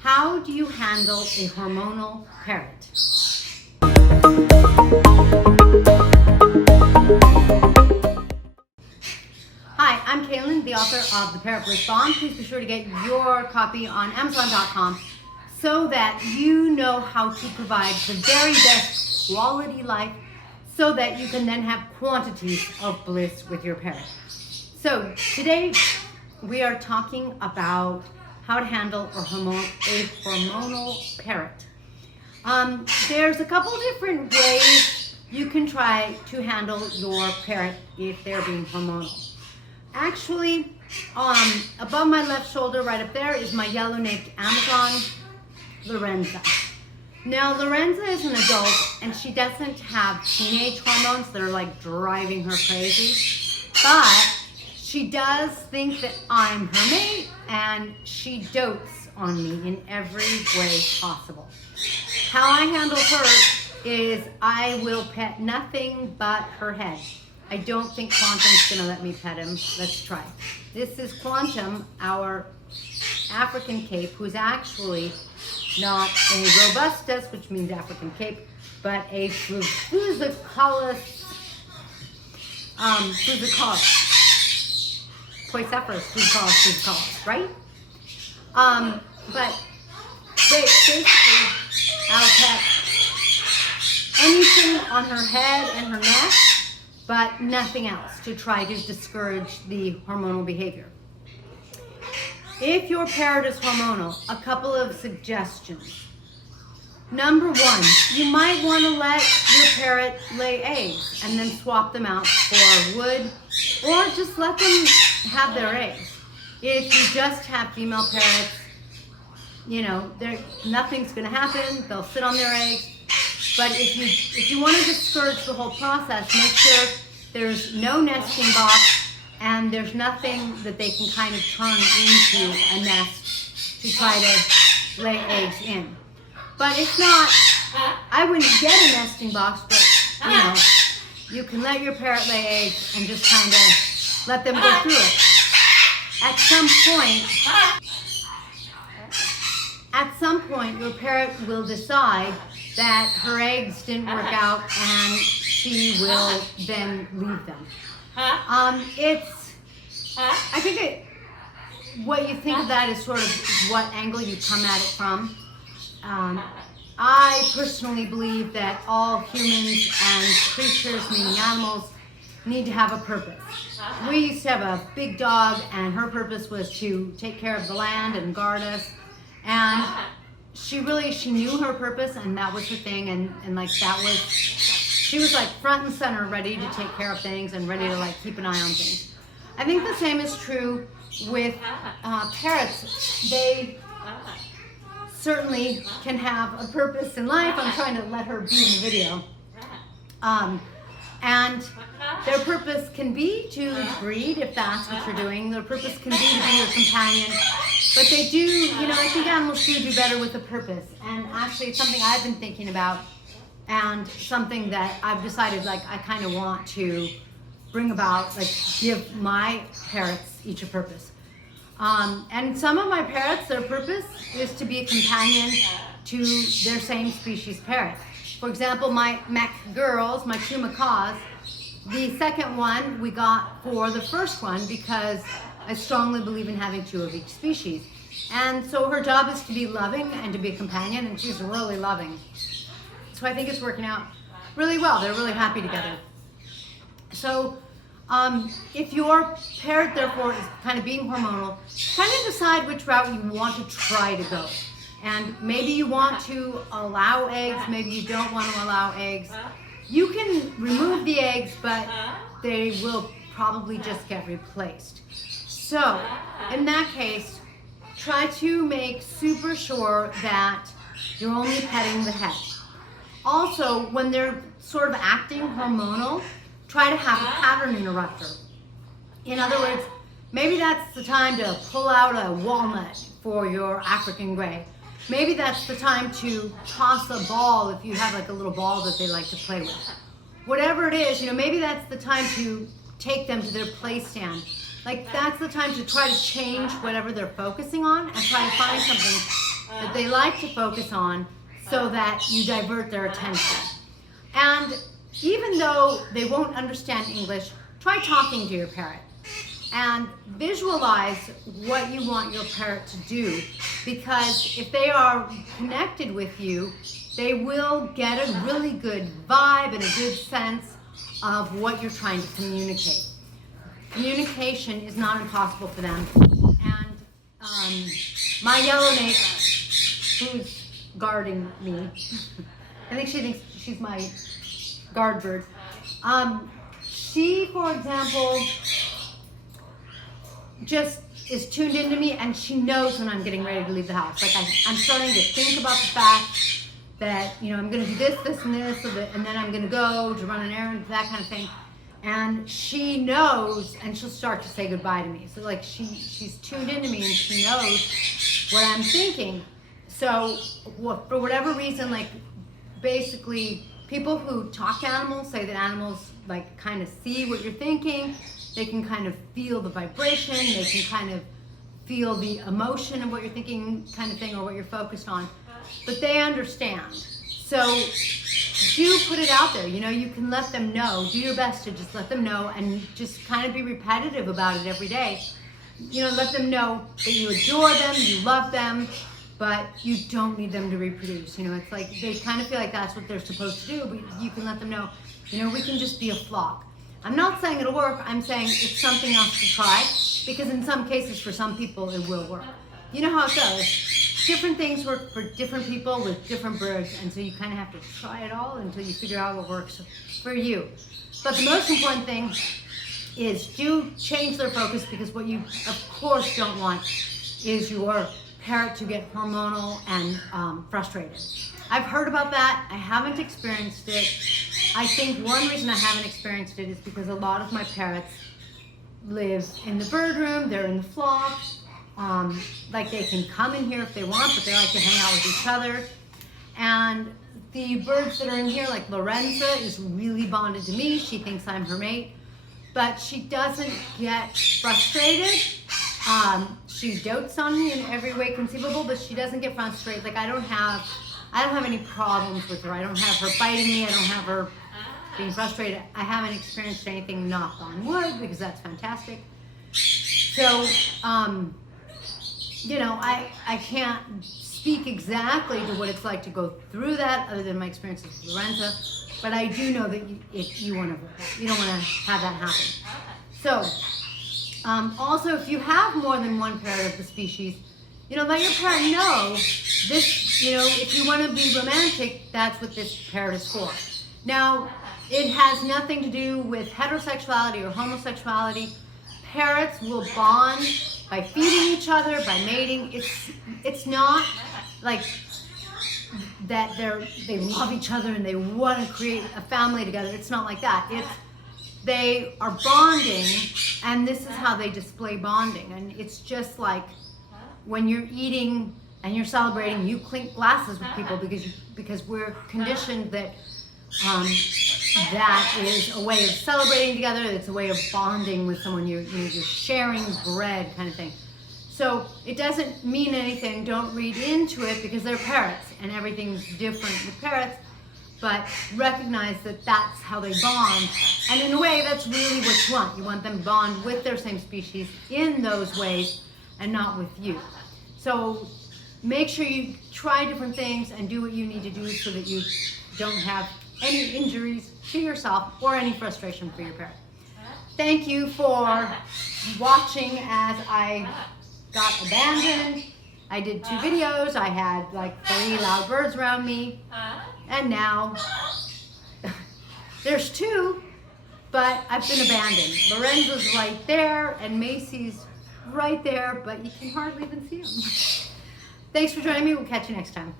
How do you handle a hormonal parrot? Hi, I'm Kaylin, the author of The Parrot Responds. Please be sure to get your copy on Amazon.com so that you know how to provide the very best quality life so that you can then have quantities of bliss with your parrot. So today we are talking about how to handle a hormonal parrot. There's a couple different ways you can try to handle your parrot if they're being hormonal. Actually, above my left shoulder, right up there, is my yellow-necked Amazon, Lorenza. Now, Lorenza is an adult, and she doesn't have teenage hormones that are like driving her crazy, but she does think that I'm her mate, and she dotes on me in every way possible. How I handle her is I will pet nothing but her head. I don't think Quantum's gonna let me pet him. Let's try. This is Quantum, our African Cape, who's actually not a robustus, which means African Cape, but a Fusicalis, Fusicalis, right? But basically, I'll pet anything on her head and her neck, but nothing else to try to discourage the hormonal behavior. If your parrot is hormonal, a couple of suggestions. Number one, you might want to let your parrot lay eggs and then swap them out for wood, or just let them have their eggs. If you just have female parrots, nothing's going to happen. They'll sit on their eggs. But if you want to discourage the whole process, make sure there's no nesting box and there's nothing that they can kind of turn into a nest to try to lay eggs in. But if not, I wouldn't get a nesting box, but you can let your parrot lay eggs and just kind of let them go through it. At some point, your parrot will decide that her eggs didn't work out and she will then leave them. I think what you think of that is sort of what angle you come at it from. I personally believe that all humans and creatures, meaning animals, need to have a purpose. We used to have a big dog, and her purpose was to take care of the land and guard us. And she knew her purpose, and that was her thing, and she was like front and center, ready to take care of things and ready to like keep an eye on things. I think the same is true with parrots. They certainly can have a purpose in life. I'm trying to let her be in the video. And their purpose can be to breed, if that's what you're doing. Their purpose can be to be your companion. But they do, I think animals do better with a purpose. And actually, it's something I've been thinking about, and something that I've decided, I kind of want to bring about, give my parrots each a purpose. And some of my parrots, their purpose is to be a companion to their same species parrot. For example, my mac girls, my two macaws, the second one we got for the first one because I strongly believe in having two of each species. And so her job is to be loving and to be a companion, and she's really loving. So I think it's working out really well. They're really happy together. So if your parrot, therefore, is kind of being hormonal, kind of decide which route you want to try to go. And maybe you want to allow eggs, maybe you don't want to allow eggs. You can remove the eggs, but they will probably just get replaced. So, in that case, try to make super sure that you're only petting the head. Also, when they're sort of acting hormonal, try to have a pattern interrupter. In other words, maybe that's the time to pull out a walnut for your African gray. Maybe that's the time to toss a ball if you have a little ball that they like to play with. Whatever it is, maybe that's the time to take them to their play stand. That's the time to try to change whatever they're focusing on and try to find something that they like to focus on so that you divert their attention. And even though they won't understand English, try talking to your parrot and visualize what you want your parrot to do, because if they are connected with you, they will get a really good vibe and a good sense of what you're trying to communicate. Communication is not impossible for them. And my yellow nape, who's guarding me, I think she thinks she's my guard bird. She, for example, just is tuned into me, and she knows when I'm getting ready to leave the house. Like I'm starting to think about the fact that, you know, I'm going to do this, this, and this, and then I'm going to go to run an errand, that kind of thing. And she knows, and she'll start to say goodbye to me. So like she's tuned into me, and she knows what I'm thinking. So for whatever reason, like basically people who talk to animals say that animals like kind of see what you're thinking. They can kind of feel the vibration. They can kind of feel the emotion of what you're thinking, kind of thing, or what you're focused on. But they understand. So do put it out there. You know, you can let them know. Do your best to just let them know, and just kind of be repetitive about it every day. You know, let them know that you adore them, you love them, but you don't need them to reproduce. You know, it's like they kind of feel like that's what they're supposed to do, but you can let them know, you know, we can just be a flock. I'm not saying it'll work. I'm saying it's something else to try, because in some cases, for some people, it will work. You know how it goes. Different things work for different people with different birds, and so you kind of have to try it all until you figure out what works for you. But the most important thing is do change their focus, because what you, of course, don't want is your parrot to get hormonal and frustrated. I've heard about that. I haven't experienced it. I think one reason I haven't experienced it is because a lot of my parrots live in the bird room. They're in the flock. Like they can come in here if they want, but they like to hang out with each other. And the birds that are in here, like Lorenza, is really bonded to me. She thinks I'm her mate, but she doesn't get frustrated. She dotes on me in every way conceivable, but she doesn't get frustrated. Like I don't have any problems with her. I don't have her biting me. I don't have her being frustrated. I haven't experienced anything, knock on wood, because that's fantastic. So, you know, I can't speak exactly to what it's like to go through that, other than my experiences with Lorenza, but I do know that you don't want to have that happen. So, also, if you have more than one parrot of the species, you know, let your parrot know this, you know, if you want to be romantic, that's what this parrot is for. Now, it has nothing to do with heterosexuality or homosexuality. Parrots will bond by feeding each other, by mating. It's not like that they love each other and they want to create a family together. It's not like that. They are bonding, and this is how they display bonding. And it's just like when you're eating and you're celebrating, you clink glasses with people because we're conditioned that that is a way of celebrating together. It's a way of bonding with someone. You're sharing bread, kind of thing. So it doesn't mean anything. Don't read into it, because they're parrots and everything's different with parrots. But recognize that that's how they bond. And in a way, that's really what you want. You want them to bond with their same species in those ways and not with you. So make sure you try different things and do what you need to do so that you don't have any injuries to yourself or any frustration for your parrot. Thank you for watching as I got abandoned. I did 2 videos. I had like 3 loud birds around me. And now there's 2, but I've been abandoned. Lorenzo's right there and Macy's right there, but you can hardly even see them. Thanks for joining me. We'll catch you next time.